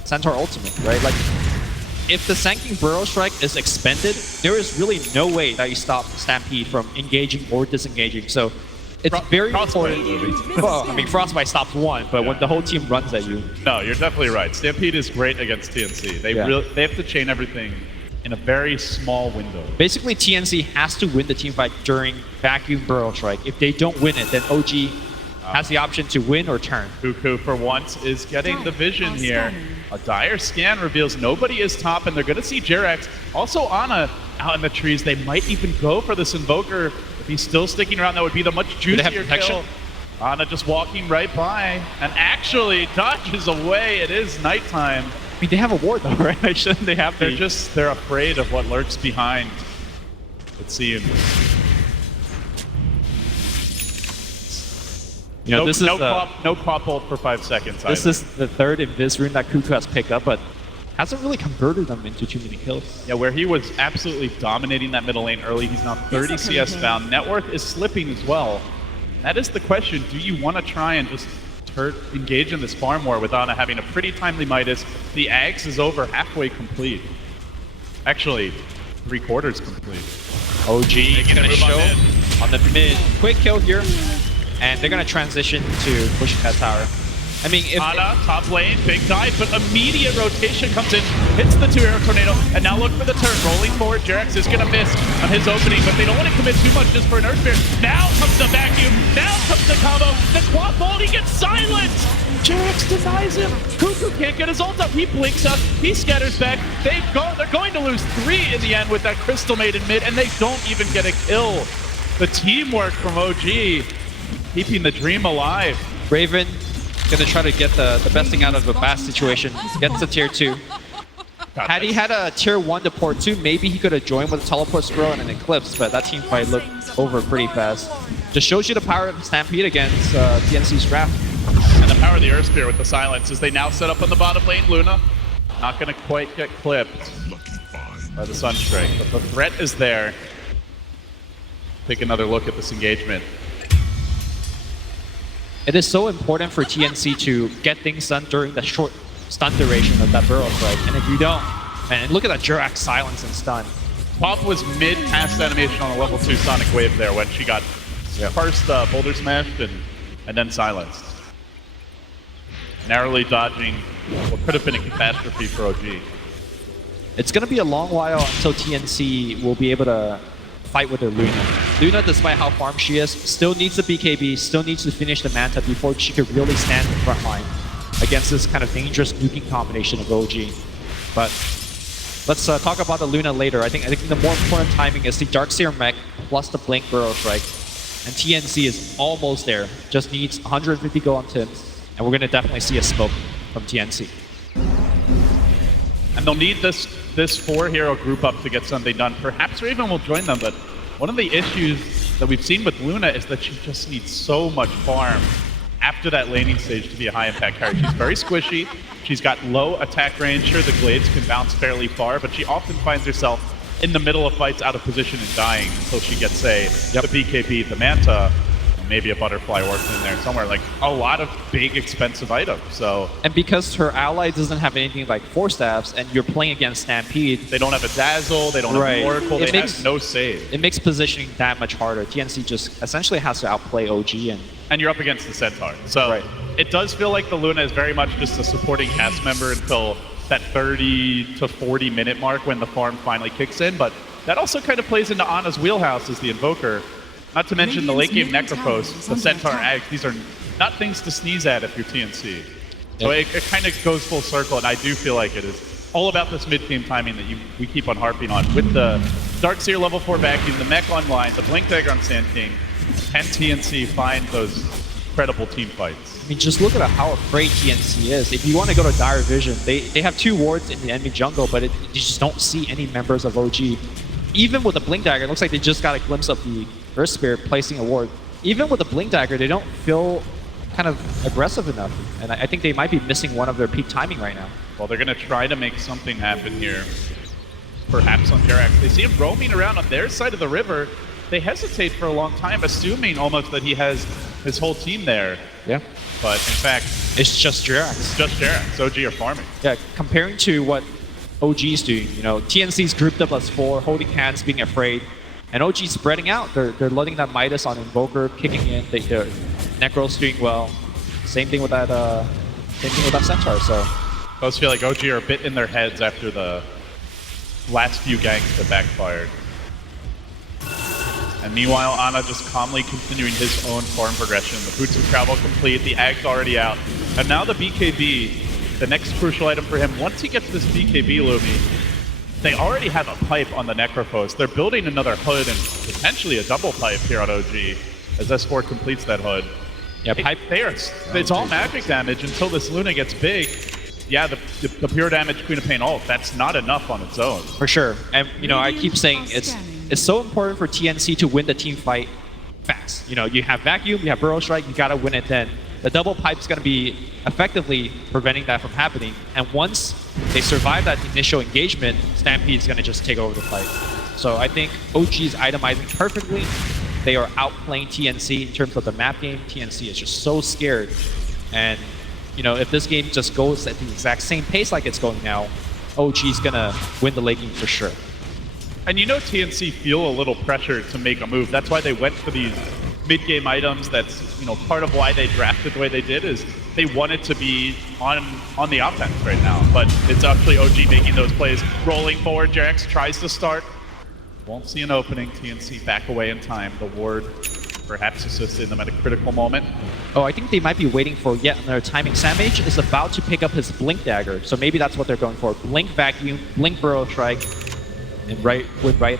Centaur ultimate, right? Like, if the Sanking Burrow Strike is expended, there is really no way that you stop Stampede from engaging or disengaging. So it's very important. Well, I mean, Frostbite stops one, but when the whole team runs at you. No, you're definitely right. Stampede is great against TNC. They have to chain everything in a very small window. Basically, TNC has to win the team fight during Vacuum Burrow Strike. If they don't win it, then OG has the option to win or turn. Cuckoo, for once, is getting the vision here. A dire scan reveals nobody is top, and they're going to see Jerax. Also, Ana out in the trees. They might even go for this Invoker. If he's still sticking around, that would be the much juicier kill. Ana just walking right by, and actually dodges away. It is nighttime. I mean, they have a ward though, right? Shouldn't they have? They're afraid of what lurks behind. Let's see. You know, this is no pop ult for 5 seconds. This is the third Invis rune that Cuckoo has picked up, but hasn't really converted them into too many kills. Yeah, where he was absolutely dominating that middle lane early, he's now 30 CS down. Net worth is slipping as well. That is the question. Do you want to try and just engage in this farm war with Ana having a pretty timely Midas? The Axe is over halfway complete. Actually, 3/4 complete. OG gonna show on the mid. Quick kill here. And they're going to transition to pushing that tower. I mean, if Ana, top lane, big dive, but immediate rotation comes in, hits the 2-arrow tornado, and now look for the turn. Rolling forward, Jerax is going to miss on his opening, but they don't want to commit too much just for an Earth Spear. Now comes the Vacuum, now comes the combo, the quad ball, he gets silenced! Jerax denies him. Cuckoo can't get his ult up. He blinks up, he scatters back. They're going to lose 3 in the end with that Crystal Maiden mid, and they don't even get a kill. The teamwork from OG, keeping the dream alive. Raven gonna try to get the best thing out of a Bass situation. Gets to tier 2. Had he had a tier 1 to port 2, maybe he could have joined with a teleport scroll and an Eclipse, but that team fight looked over pretty fast. Just shows you the power of Stampede against TNC's draft. And the power of the Earth Spear with the silence as they now set up on the bottom lane. Luna not gonna quite get clipped by the Sunstrike, but the threat is there. Take another look at this engagement. It is so important for TNC to get things done during the short stun duration of that Burrow Strike. And if you don't, man, look at that Jerax silence and stun. Pop was mid-cast animation on a level 2 Sonic Wave there when she got first Boulder Smashed and then silenced. Narrowly dodging what could have been a catastrophe for OG. It's going to be a long while until TNC will be able to fight with their Luna. Luna, despite how farm she is, still needs the BKB, still needs to finish the Manta before she could really stand in the front line against this kind of dangerous nuking combination of OG. But let's talk about the Luna later. I think the more important timing is the Darkseer mech plus the Blink Burrow Strike. And TNC is almost there. Just needs 150 gold on Tim's. And we're going to definitely see a smoke from TNC. And they'll need this 4-hero group up to get something done. Perhaps Raven will join them, but one of the issues that we've seen with Luna is that she just needs so much farm after that laning stage to be a high-impact carry. She's very squishy. She's got low attack range. Sure, the Glades can bounce fairly far, but she often finds herself in the middle of fights out of position and dying until she gets, say, the BKB, the Manta, maybe a Butterfly working in there somewhere. Like, a lot of big, expensive items, so... And because her ally doesn't have anything like 4 staffs, and you're playing against Stampede... They don't have a Dazzle, they don't have an Oracle, they have no save. It makes positioning that much harder. TNC just essentially has to outplay OG and you're up against the Centaur. So it does feel like the Luna is very much just a supporting cast member until that 30 to 40 minute mark when the farm finally kicks in, but that also kind of plays into Ana's wheelhouse as the Invoker. Not to mention the late game Necropost, the Centaur Ags. These are not things to sneeze at if you're TNC. So it kind of goes full circle, and I do feel like it is all about this mid-game timing that we keep on harping on. With the Darkseer level 4 vacuum, the mech online, the Blink Dagger on Sand King, can TNC find those incredible team fights? I mean, just look at how afraid TNC is. If you want to go to Dire Vision, they have 2 wards in the enemy jungle, but you just don't see any members of OG. Even with the Blink Dagger, it looks like they just got a glimpse of the Earth Spirit placing a ward. Even with the Blink Dagger, they don't feel kind of aggressive enough. And I think they might be missing one of their peak timing right now. Well, they're going to try to make something happen here. Perhaps on Jerax. They see him roaming around on their side of the river. They hesitate for a long time, assuming almost that he has his whole team there. Yeah. But in fact... It's just Jerax. Just Jerax. OG are farming. Yeah, comparing to what OG's doing, you know, TNC's grouped up as 4, holding hands, being afraid. And OG's spreading out. They're letting that Midas on Invoker kicking in. They're Necro's doing well. Same thing with that Centaur, so... I always feel like OG are a bit in their heads after the last few ganks that backfired. And meanwhile, Ana just calmly continuing his own farm progression. The Boots of Travel complete, the Ag's already out. And now the BKB, the next crucial item for him. Once he gets this BKB, Lumi, they already have a pipe on the Necropost. They're building another hood and potentially a double pipe here on OG as S4 completes that hood. Yeah, pipe. It's all magic damage until this Luna gets big. Yeah, the pure damage Queen of Pain ult, that's not enough on its own. For sure. And, you know, I keep saying it's so important for TNC to win the team fight fast. You know, you have Vacuum, you have Burrow Strike, you gotta win it then. The double pipe's gonna be effectively preventing that from happening. And once they survive that initial engagement, Stampede's gonna just take over the fight. So I think OG's itemizing perfectly. They are outplaying TNC in terms of the map game. TNC is just so scared. And, you know, if this game just goes at the exact same pace like it's going now, OG's gonna win the late game for sure. And you know TNC feel a little pressure to make a move. That's why they went for these mid-game items. That's, you know, part of why they drafted the way they did is they wanted to be on the offense right now. But it's actually OG making those plays. Rolling forward, Jerax tries to start. Won't see an opening. TNC back away in time. The ward perhaps assisting them at a critical moment. Oh, I think they might be waiting for yet another timing. Samage is about to pick up his Blink Dagger, so maybe that's what they're going for. Blink Vacuum, Blink Burrow Strike, and right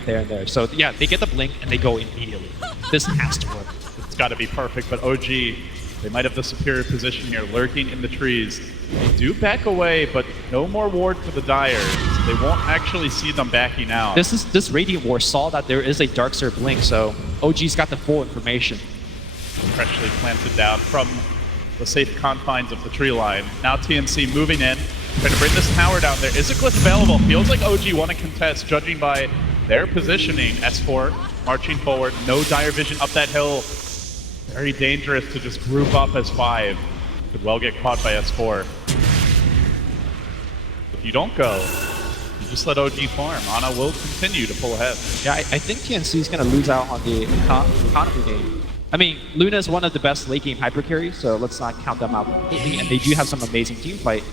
there and there. So yeah, they get the Blink and they go immediately. This has to work. It's got to be perfect, but OG, they might have the superior position here, lurking in the trees. They do back away, but no more ward for the Dire. They won't actually see them backing out. This Radiant War saw that there is a Darkseer Blink, so OG's got the full information. Freshly planted down from the safe confines of the tree line. Now TNC moving in, trying to bring this tower down. There is a glyph available. Feels like OG want to contest, judging by their positioning. S4 marching forward, no Dire Vision up that hill. Very dangerous to just group up as 5. Could well get caught by S4. If you don't go, you just let OG farm. Ana will continue to pull ahead. Yeah, I think TNC is going to lose out on the economy game. I mean, Luna is one of the best late game hyper carries, so let's not count them out completely. And they do have some amazing team fight.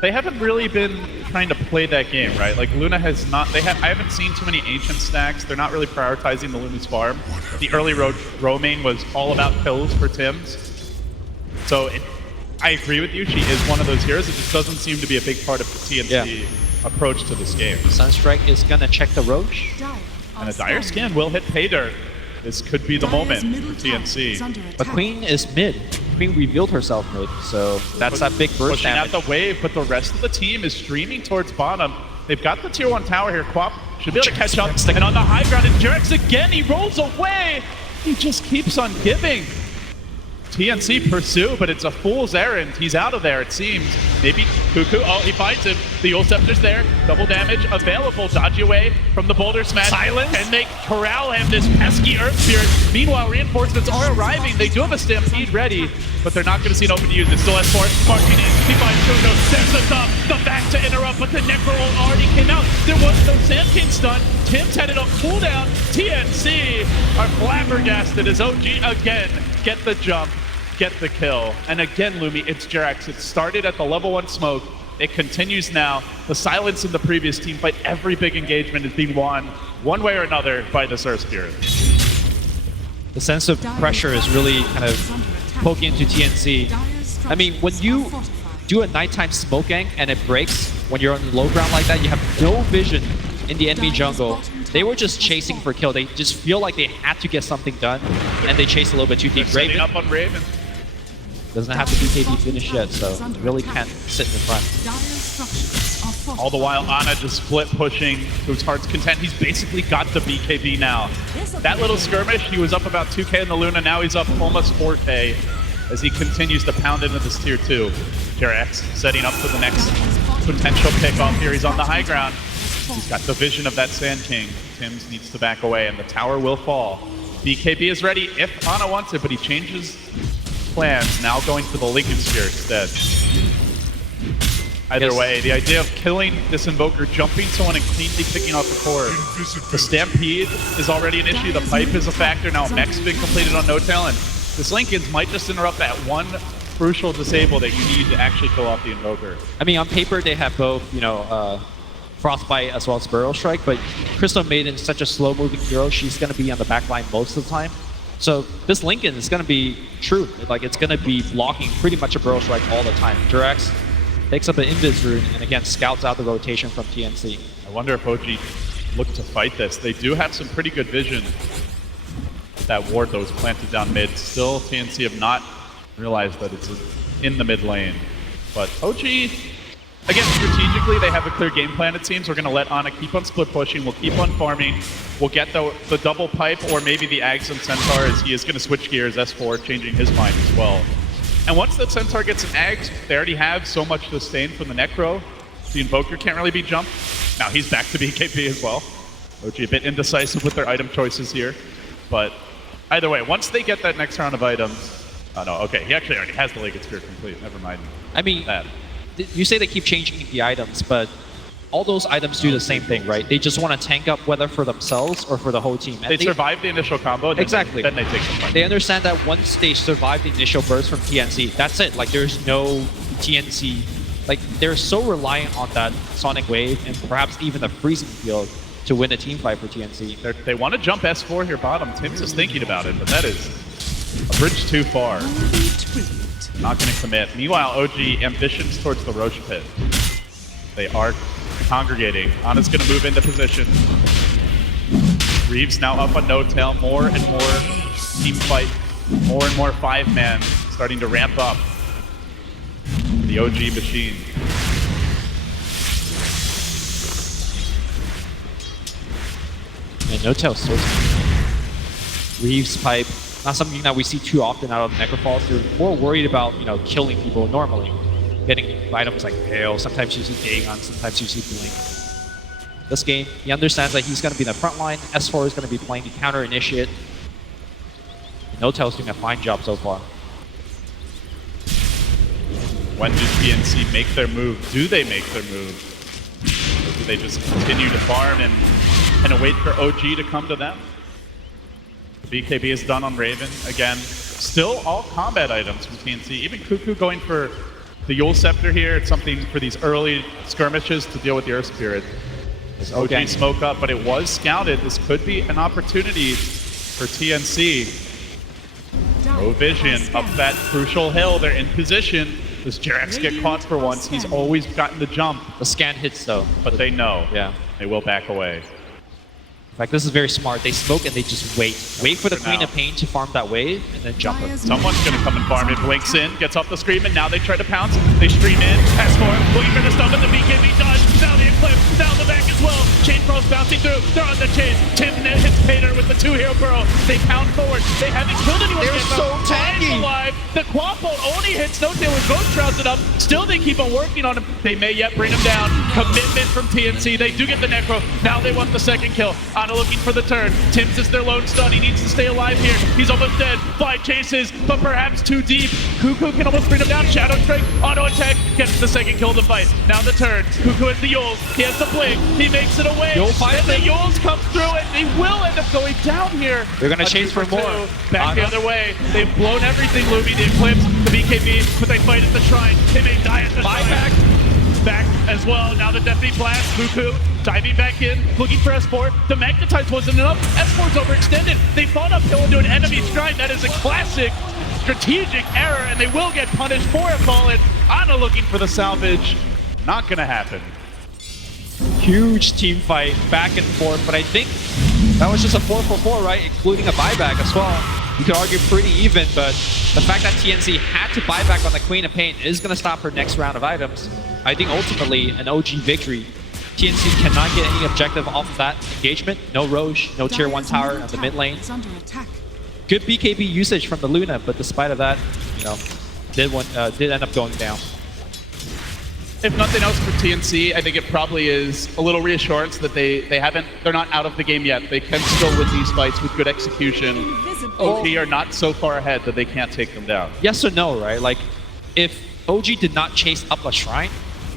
They haven't really been trying to play that game, right? Like Luna has not. I haven't seen too many ancient stacks. They're not really prioritizing the Luna's farm. The early roaming was all about kills for Tims. So I agree with you. She is one of those heroes. It just doesn't seem to be a big part of the TNC approach to this game. Sunstrike is gonna check the Roche. And a Dire Scan will hit Pay Dirt. This could be the moment for TNC. But Queen is mid. Queen revealed herself mid, so that's that big burst Pushing damage. out the wave, but the rest of the team is streaming towards bottom. They've got the tier 1 tower here. Quap should be able to catch up. And on the high ground, and Jarex again, he rolls away. He just keeps on giving. TNC pursue, but it's a fool's errand. He's out of there, it seems. Maybe Cuckoo. Oh, he finds him. The Yule Scepter's there. Double damage available. Dodge away from the boulder smash. Silence. And they corral him, this pesky Earth Spirit. Meanwhile, reinforcements are arriving. They do have a Stampede ready, but they're not going to see an open use. It's still S4. Marking in. He finds Cuckoo. There's the thumb. The back to interrupt, but the Necro already came out. There was no Sand King stun. Tim's headed on cooldown. TNC are flabbergasted as OG again get the jump, get the kill. And again, Lumi, it's Jarex. It started at the level 1 smoke. It continues now. The silence in the previous team fight, every big engagement is being won one way or another by this Earth Spirit. The sense of pressure is really kind of poking into TNC. I mean, when you do a nighttime smoke gank and it breaks, when you're on the low ground like that, you have no vision in the enemy jungle. They were just chasing for kill. They just feel like they had to get something done, and they chase a little bit too deep. They're setting up on Raven. Doesn't have the BKB finish yet, so really can't sit in the front. All the while, Ana just split pushing to his heart's content. He's basically got the BKB now. That little skirmish, he was up about 2k in the Luna. Now he's up almost 4k as he continues to pound into this tier 2. Jarex setting up for the next potential pickoff here. He's on the high ground. He's got the vision of that Sand King. Tims needs to back away, and the tower will fall. BKB is ready if Ana wants it, but he changes plans, now going for the Lincoln Spear instead. Either way, the idea of killing this Invoker, jumping someone and cleanly picking off the core. The Stampede is already an issue, the pipe is a factor, now Mech's been completed on No-Tail, and this Lincoln's might just interrupt that one crucial disable that you need to actually kill off the Invoker. I mean, on paper, they have both, you know, Frostbite as well as Burrow Strike, but Crystal Maiden is such a slow-moving hero, she's going to be on the back line most of the time. So this Lincoln is going to be true. Like, it's going to be blocking pretty much a Burrow Strike all the time. Jarex takes up an Invis Rune and again scouts out the rotation from TNC. I wonder if OG look to fight this. They do have some pretty good vision. That ward that was planted down mid. Still, TNC have not realized that it's in the mid lane. But OG, again, strategically, they have a clear game plan, it seems. We're going to let Ana keep on split pushing. We'll keep on farming. We'll get the double pipe or maybe the Ags and Centaur, as he is going to switch gears, S4, changing his mind as well. And once that Centaur gets an Ags, they already have so much sustain from the Necro. The Invoker can't really be jumped. Now he's back to BKB as well. OG a bit indecisive with their item choices here. But either way, once they get that next round of items... Oh no, okay, he actually already has the Legged Spear complete. Never mind. I mean, that. You say they keep changing the items, but all those items do the same thing, right? They just want to tank up whether for themselves or for the whole team. And they survive the initial combo, and exactly. Then they take the fight. They understand that once they survive the initial burst from TNC, that's it. Like, there's no TNC. Like, they're so reliant on that Sonic Wave and perhaps even the freezing field to win a team fight for TNC. They want to jump S4 here bottom. Tim's is thinking about it, but that is a bridge too far. Not going to commit. Meanwhile, OG ambitions towards the Roche pit. They are congregating. Ana's going to move into position. Reeves now up on No-Tail. More and more team fight. More and more 5-man starting to ramp up. The OG machine. And No-Tail still. Reeves pipe. Not something that we see too often out of Necrophals. They're more worried about, you know, killing people normally. Getting items like Pale, sometimes you see Dagon, sometimes you see Blink. This game, he understands that he's going to be in the front line. S4 is going to be playing the counter initiate. No-Tail's doing a fine job so far. When do TNC make their move? Do they make their move? Or do they just continue to farm and wait for OG to come to them? BKB is done on Raven. Again, still all combat items from TNC. Even Cuckoo going for the Yule Scepter here. It's something for these early skirmishes to deal with the Earth Spirit. This OG smoke up, but it was scouted. This could be an opportunity for TNC. No vision up that crucial hill. They're in position. Does Jarex get caught for once? He's always gotten the jump. The scan hits though. But they know. Yeah. They will back away. Like, this is very smart. They smoke and they just wait. Wait for the Queen of Pain to farm that wave, and then jump her. Someone's going to come and farm it. Blinks in, gets off the scream, and now they try to pounce. They stream in. S4 looking for the stun, but the BKB dodge. Now the Eclipse, now the back as well. Chain Frost bouncing through. They're on the chase. Tim hits Painter with the 2-hero burrow. They pound forward. They haven't killed anyone yet. They're so tanky. Alive. The Quad Bolt only hits No Tail with Ghost Shrouded up. Still, they keep on working on him. They may yet bring him down. Commitment from TNC. They do get the Necro. Now they want the second kill. Ana looking for the turn. Tim's is their lone stun. He needs to stay alive here. He's almost dead. 5 chases, but perhaps too deep. Cuckoo can almost bring him down. Shadow Strike, auto attack, gets the second kill of the fight. Now the turn. Cuckoo has the Yules. He has the blink. He makes it away. And the Yules comes through, and he will end up going down here. They're going to chase for more. Back the other way. They've blown everything, Lumi. The Eclipse, the BKB, but they fight at the shrine. They may die at the shrine. Back as well. Now the Deafening Blast. Cuckoo diving back in, looking for S4. The Magnetize wasn't enough. S4's overextended. They fought uphill into an enemy shrine. That is a classic strategic error, and they will get punished for it. Fallen. Ana looking for the salvage. Not going to happen. Huge team fight, back and forth, but I think that was just a 4-for-4, right? Including a buyback as well. You could argue pretty even, but the fact that TNC had to buy back on the Queen of Pain is going to stop her next round of items. I think ultimately an OG victory. TNC cannot get any objective off of that engagement. No Roche, no tier 1 tower on the mid lane. Good BKB usage from the Luna, but despite of that, you know, did end up going down. If nothing else for TNC, I think it probably is a little reassurance that they're not out of the game yet. They can still win these fights with good execution. OG are not so far ahead that they can't take them down. Yes or no, right? Like, if OG did not chase up a shrine,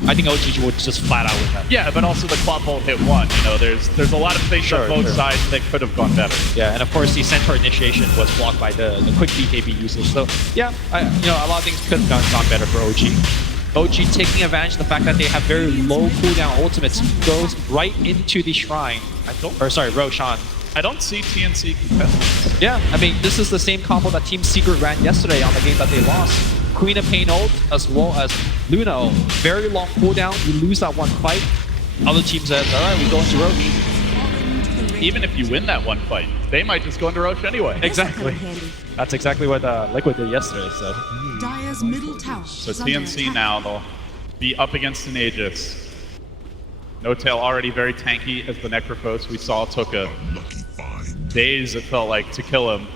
I think OG would just flat out with that. Yeah, but also the Quad Bolt hit one. You know, there's a lot of things on both sides that could have gone better. Yeah, and of course the Centaur initiation was blocked by the quick BKB usage. So yeah, you know, a lot of things could have gone better for OG. OG taking advantage of the fact that they have very low cooldown ultimates, goes right into the shrine. Roshan. I don't see TNC contesting. Yeah, I mean, this is the same combo that Team Secret ran yesterday on the game that they lost. Queen of Pain ult, as well as Luna ult. Very long cooldown, you lose that one fight. Other teams said, alright, we go into Roche. Even if you win that one fight, they might just go into Roche anyway. Exactly. That's exactly what Liquid did yesterday, so. Dire's middle tower. So TNC now, they'll be up against an Aegis. No Tail already very tanky as the Necrophos we saw took a days, it felt like, to kill him.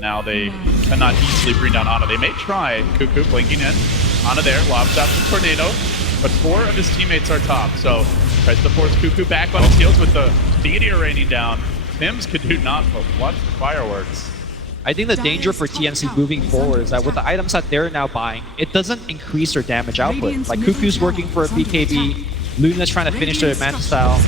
Now they cannot easily bring down Ana. They may try. Cuckoo blinking in. Ana there, lobs out the Tornado, but 4 of his teammates are top, so tries to force Cuckoo back on his heels with the meteor raining down. Tims could do not, but watch the fireworks. I think the danger for TNC moving forward is that with the items that they're now buying, it doesn't increase their damage output. Like Cuckoo's working for a BKB, Luna's trying to finish their Manta style.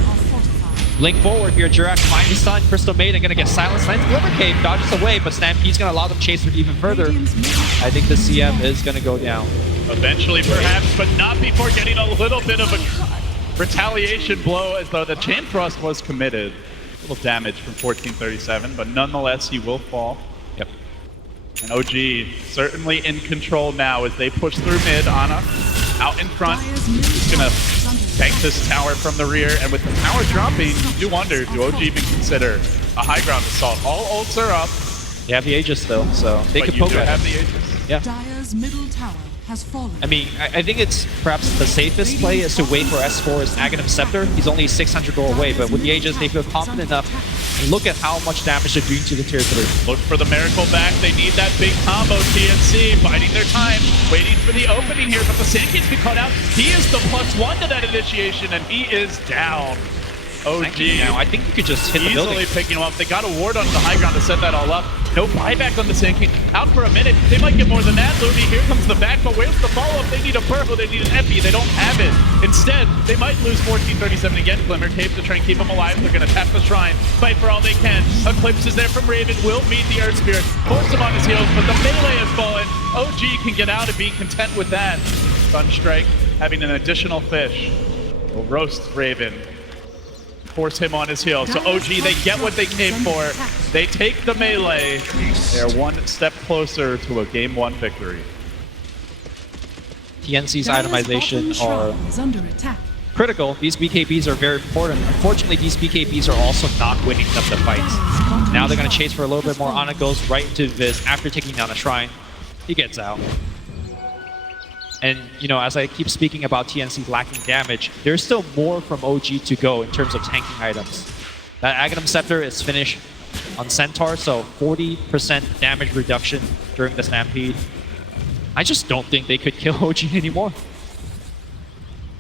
Link forward here, Jirac finds the stun, Crystal Maiden gonna get silenced, lands Glimmer Cave, dodges away, but Stampede's gonna allow them to chase her even further. I think the CM is gonna go down. Eventually perhaps, but not before getting a little bit of a retaliation blow, as though the Chain Frost was committed. A little damage from 1437, but nonetheless he will fall. Yep. And OG certainly in control now as they push through mid. Ana out in front. He's gonna tank this tower from the rear, and with the tower dropping, you do wonder, do OG even consider a high ground assault? All ults are up. They have the Aegis though, so they could poke at have the Aegis. Yeah. Dire's middle tower has fallen. I mean, I think it's perhaps the safest play is to wait for S4's Aghanim Scepter. He's only 600 gold away, but with the Aegis, they feel confident enough. And look at how much damage they're doing to the tier 3. Look for the miracle back. They need that big combo. TNC biding their time, waiting for the opening here, but the Sand King's been caught out. He is the +1 to that initiation, and he is down. OG now, I think you could just hit the building. Easily picking him up. They got a ward onto the high ground to set that all up. No buyback on the Sand King. Out for a minute. They might get more than that, Lumi. Here comes the back, but where's the follow-up? They need a burrow. They need an epi. They don't have it. Instead, they might lose 1437 again. Glimmer Cave to try and keep him alive. They're going to tap the shrine. Fight for all they can. Eclipse is there from Raven. Will meet the Earth Spirit. Force him on his heels, but the melee has fallen. OG can get out and be content with that. Sunstrike having an additional fish will roast Raven. Force him on his heel. So OG, they get what they came for. They take the melee. They're one step closer to a Game 1 victory. TNC's itemization are critical. These BKBs are very important. Unfortunately, these BKBs are also not winning them the fights. Now they're going to chase for a little bit more. Ana goes right into Viz after taking down a Shrine. He gets out. And, you know, as I keep speaking about TNC lacking damage, there's still more from OG to go in terms of tanking items. That Aghanim Scepter is finished on Centaur, so 40% damage reduction during the Stampede. I just don't think they could kill OG anymore.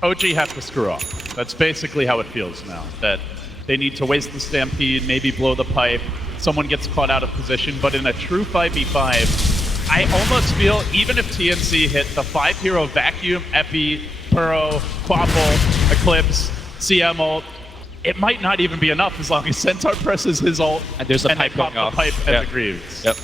OG have to screw up. That's basically how it feels now. That they need to waste the Stampede, maybe blow the pipe, someone gets caught out of position, but in a true 5v5, I almost feel even if TNC hit the 5-hero Vacuum, Epi, Puro, Quapple, Eclipse, CM ult, it might not even be enough as long as Centaur presses his ult and there's a and pipe they pop going off. the pipe and the Greaves. Yep.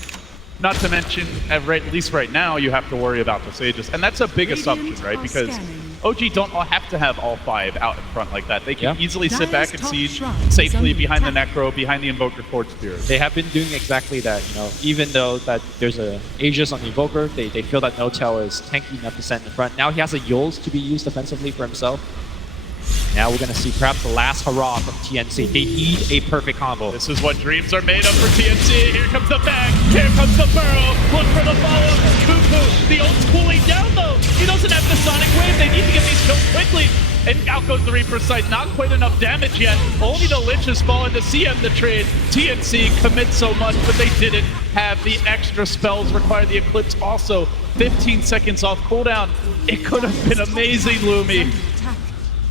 Not to mention, at least right now, you have to worry about the Sages. And that's a big assumption, right? Because OG don't all have to have all 5 out in front like that. They can easily sit back and siege safely behind the Necro, behind the Invoker Forge Spear. They have been doing exactly that, you know, even though that there's a Aegis on the Invoker, they feel that No-Tail is tanky enough to send in front. Now he has a Yules to be used offensively for himself. Now we're going to see perhaps the last hurrah from TNC. They need a perfect combo. This is what dreams are made of for TNC. Here comes the back. Here comes the burrow. Look for the follow. Cuckoo. The ult's cooling down, though. He doesn't have the Sonic Wave. They need to get these kills quickly. And out goes the Reaper Sight. Not quite enough damage yet. Only the Liches fall into CM the trade. TNC commits so much, but they didn't have the extra spells required. The Eclipse also 15 seconds off cooldown. It could have been amazing, Lumi.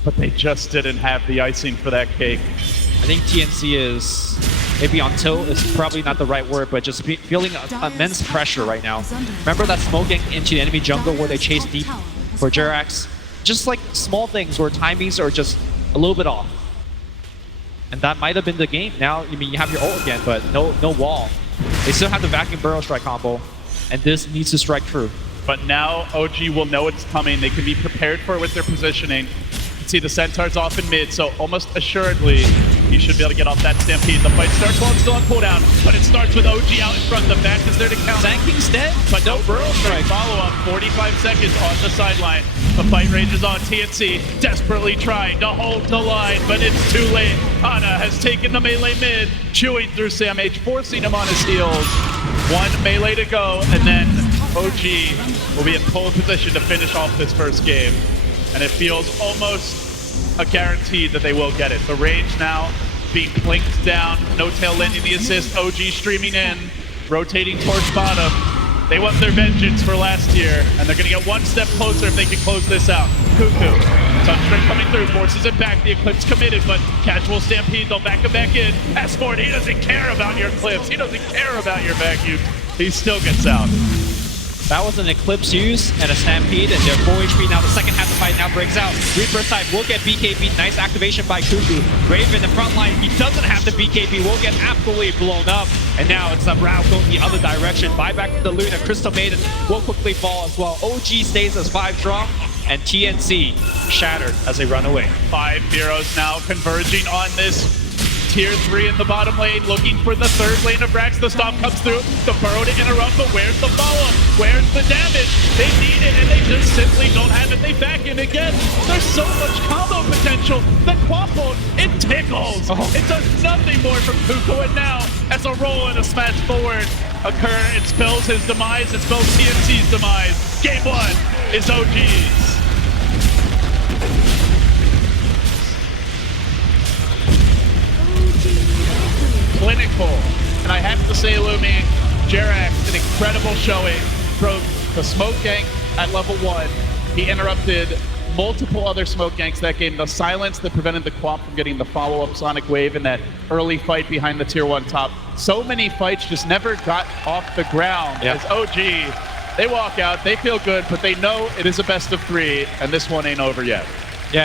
But they just didn't have the icing for that cake. I think TNC is, maybe on tilt is probably not the right word, but just feeling immense pressure right now. Remember that smoking into the enemy jungle where they chase deep for Jerax? Just like small things where timings are just a little bit off. And that might have been the game. Now, I mean, you have your ult again, but no wall. They still have the Vacuum Burrow strike combo, and this needs to strike true. But now OG will know it's coming. They can be prepared for it with their positioning. See the Centaur's off in mid, so almost assuredly he should be able to get off that Stampede. The fight starts while it's still on cooldown, but it starts with OG out in front. The back is there to count. Zanking's dead, But no Burrow strike. Follow-up, 45 seconds on the sideline. The fight rages on. TNC desperately trying to hold the line, but it's too late. Ana has taken the melee mid, chewing through Sam H, forcing him on his heels. 1 melee to go, and then OG will be in pole position to finish off this first game. And it feels almost a guarantee that they will get it. The range now being blinked down, No-Tail lending the assist, OG streaming in, rotating towards bottom. They want their vengeance for last year, and they're gonna get one step closer if they can close this out. Cuckoo, Sunstring coming through, forces it back, the Eclipse committed, but casual Stampede, they'll back him back in. S4, he doesn't care about your Eclipse, he doesn't care about your vacuum. He still gets out. That was an Eclipse use and a Stampede, and they're full HP now. The second half of the fight now breaks out. Reaper side will get BKB. Nice activation by Cuckoo. Brave in the front line. He doesn't have the BKB. Will get absolutely blown up. And now it's a route going the other direction. Buyback to the Luna. Crystal Maiden will quickly fall as well. OG stays as 5 strong, and TNC shattered as they run away. 5 heroes now converging on this Tier 3 in the bottom lane, looking for the third lane of Rax. The stomp comes through, the burrow to interrupt, but where's the follow-up? Where's the damage? They need it, and they just simply don't have it. They back in again. There's so much combo potential. The Quapple, it tickles. It does nothing more from Cuckoo, and now, as a roll and a smash forward occur, it spells his demise, it spells TNC's demise. Game 1 is OG's. Clinical. And I have to say, Lumi, Jerax, an incredible showing. Broke the smoke gank at level 1. He interrupted multiple other smoke ganks that game. The silence that prevented the Quap from getting the follow-up Sonic Wave in that early fight behind the Tier 1 top. So many fights just never got off the ground as OG, they walk out, they feel good, but they know it is a best of 3, and this one ain't over yet.